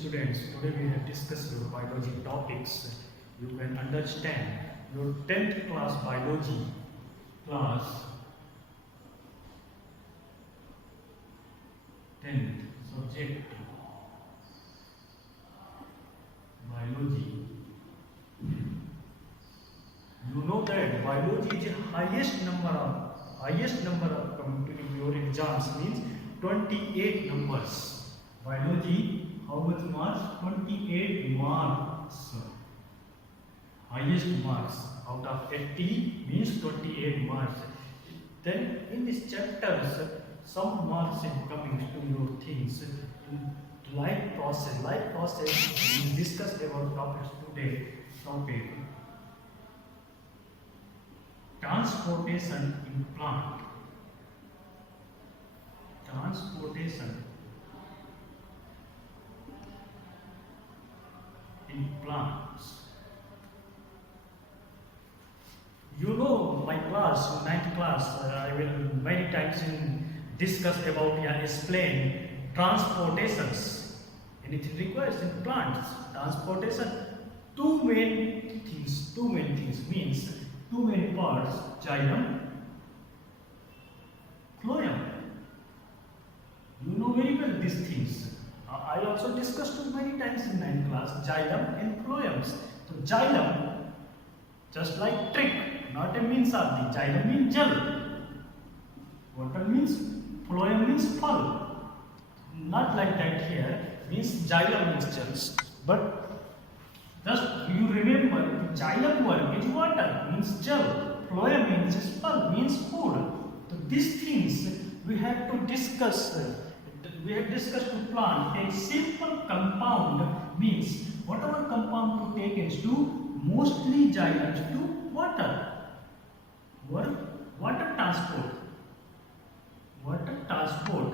students, today we have discussed your biology topics. You can understand your 10th class biology class 10th subject biology. You know that biology is the highest number of coming to your exams means 28 numbers. Biology, how much marks? 28 marks. Highest marks out of 80 means 28 marks. Then in this chapters, some marks are coming to your things. In life process, we discuss about topics today. Topic transportation in plant. Transportation in plants. You know my class, 9th class, I will many times discuss about and explain transportations. Anything requires in plants. Transportation, two main things means two main parts, xylem, phloem. You know very well these things. I also discussed many times in 9th class, xylem and phloems. So xylem, just like trick, not a means of the xylem means gel. Water means, phloem means full. Not like that here, means xylem means gels. But just you remember, xylem word is water, means gel. Phloem means full, means food. So these things we have to discuss. We have discussed to plant a simple compound means whatever compound to take is to mostly xylem to water. Water transport. Water transport.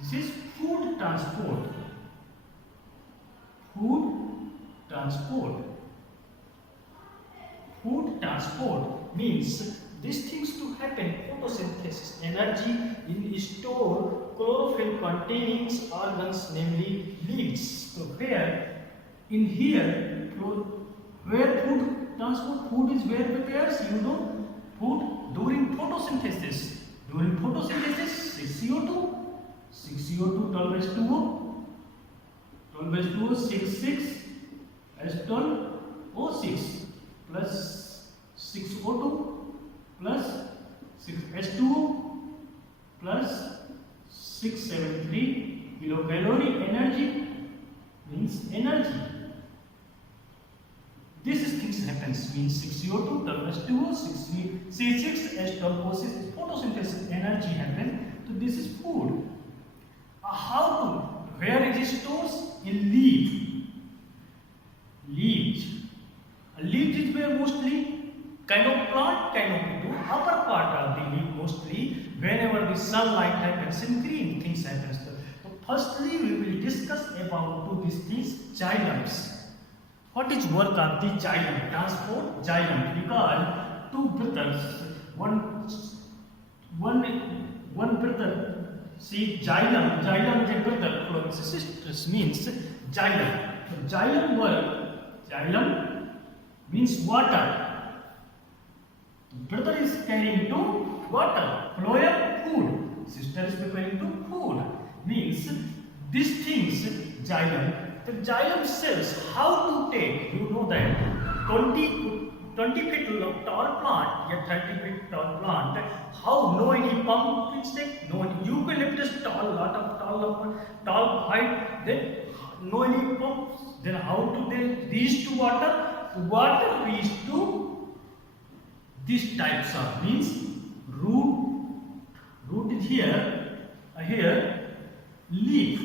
This is food transport. Food transport. Food transport means these things to happen, photosynthesis, energy in store chlorophyll containing organs, namely leaves. So where in here, where food transport, food is where prepares, you know, food during photosynthesis. During photosynthesis, 6CO2, 6CO2 12 as 2O, 12 as 2O, 6 as 12 O6 plus 6O2 plus 6H2O plus 673 kilocalorie. Energy means energy. This is things happens means 6CO2 plus 2O, C6H12O6 photosynthesis energy happens. So this is food. How to? Where it is stored? In leaf. Leaves. Leaves is where mostly kind of plant, kind of into upper part of the leaf mostly. Whenever the sunlight happens in green, things happens. So firstly, we will discuss about two these things, xylems. What is work on the xylem? Transport xylem, because two brothers, one brother. See xylem is a brother, phloem sisters means xylem. So xylem work. Xylem means water. Brother is carrying to water, phloem food, sister is preparing to food. Means these things, xylem, the xylem cells, how to take, you know that 20 feet tall plant, yeah, 30 feet tall plant, how no any pump will take, no any eucalyptus tall, lot of tall height, then no any pumps, then how to they reach to water? Water reach to these types of means root is here leaf.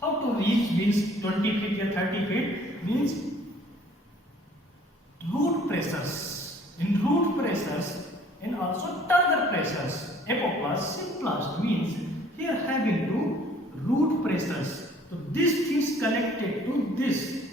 How to reach means 20 feet or 30 feet means root pressures. In root pressures and also turgor pressures. Apoplast, symplast means here having to root pressures. So these things connected to this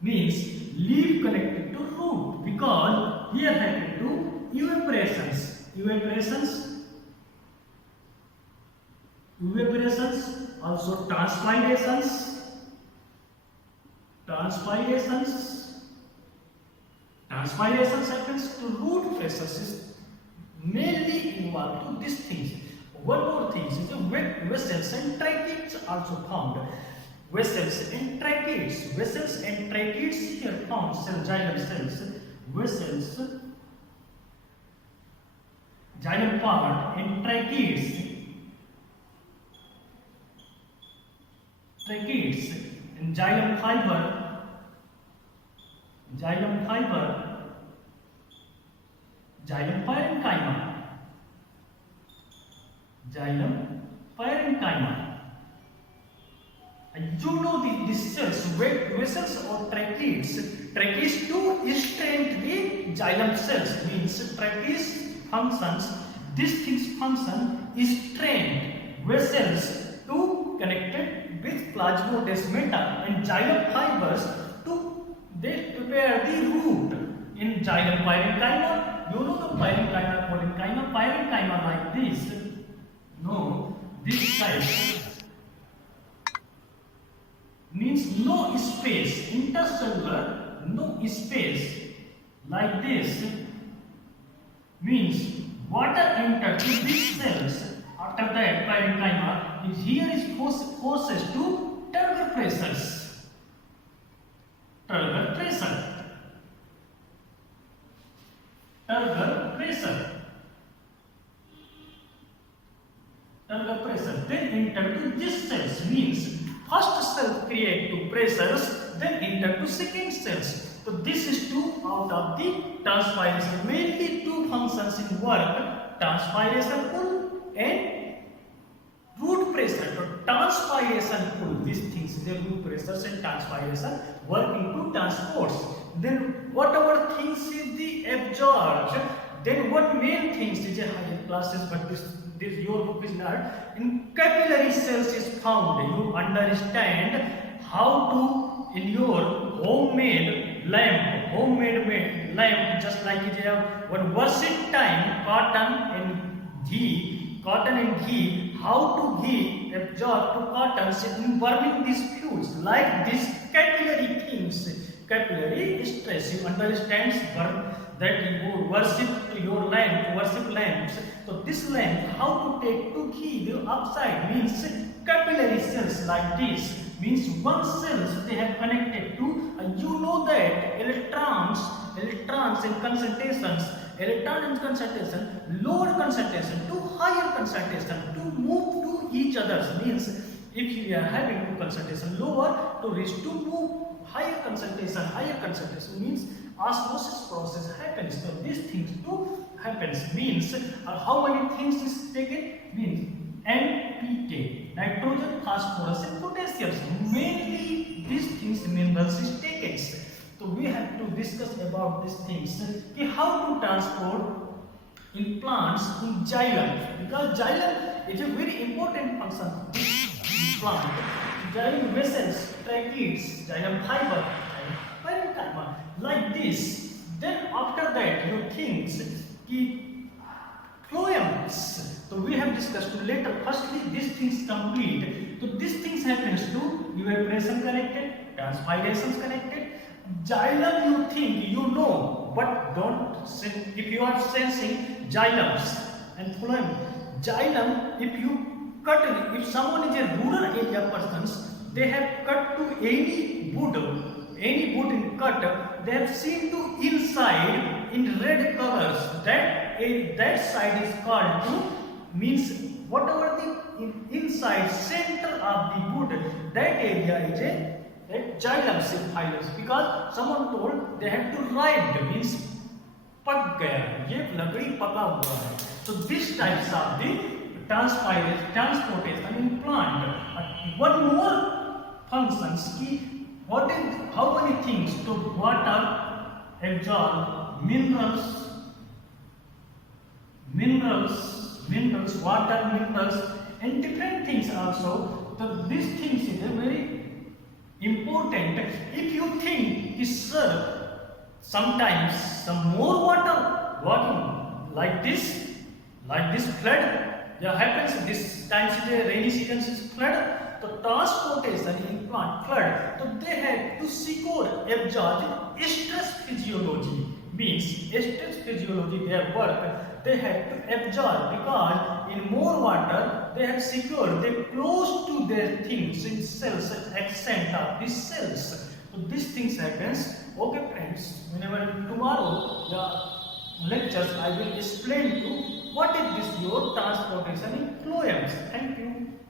means leaf connected to root because here having to evaporations evaporations, also transpirations. Transpirations happens to root pressures is mainly involved to these things. One more thing is the vessels and tracheids also found. Vessels and tracheids here found xylem cells, vessels, xylem part and tracheids and xylem fiber, xylem parenchyma, xylem parenchyma. You know these cells, vessels or tracheids do strengthen the xylem cells, means tracheids functions, these things function strengthen vessels to connected with plasmodesmata and xylem fibers to they prepare the root in xylem parenchyma. You know the parenchyma like this. No, this side means no space, intercellular, no space, like this, means water enters to these cells. After that, parenchyma is here is forces to turgor pressures, turgor pressure, then enter to these cells, means first cell create two pressures, then enter to second cells. So this is two out of the transpiration. Mainly two functions in work: transpiration pull and root pressure. So transpiration pull, these things, the root pressures and transpiration working to transports. Then whatever things is the absorbed. Then what main things is a higher classes, but this your book is not. In capillary cells is found. You understand how to in your homemade lamp, just like you have one worship time, cotton and ghee, how to ghee absorb to cotton in burning these fluids, like these capillary things, capillary stress. You understand that you worship lamps. So this lamp, how to take to ghee the upside, means capillary cells like this, means one cells they have connected to. You know that electrons in concentrations, lower concentration to higher concentration to move to each other, means if you are having two concentration lower to reach to move higher concentration, means osmosis process happens. So these things too happens, means how many things is taken, means NPK, nitrogen, phosphorus and potassium. Mainly these things minerals is taken. So we have to discuss about these things, how to transport in plants in xylem, because xylem is a very important function in plant. Xylem vessels, tracheids, xylem fiber, parenchyma, like this. Then after that you think phloems. So we have discussed later. Firstly, these things complete. So these things happens to evaporation connected, transpirations connected. Xylem you think you know, but don't. If you are sensing xylems and phloem, xylem, if you cut, if someone is a rural area persons, they have cut to any wood in cut, they have seen to inside in red colors. That side is called to, means whatever the inside center of the wood, that area is a xylem phylum, because someone told they have to ride, means पक गया, ये लकड़ी पका हुआ है. So these types of the transportation in plant. One more functions ki how many things to water absorb minerals, water, minerals, and different things also. So these things is very important. If you think is sometimes some more water walking like this flood, there happens this times the rainy season is flood. The transportation in plant flood, so they have to secure absorb stress physiology. Means stress physiology their work they have to absorb because in more water they have secured they close to their things in cells extent of these cells. So these things happens. Okay friends, whenever tomorrow the lectures I will explain to what is this your transportation in phloems. Thank you.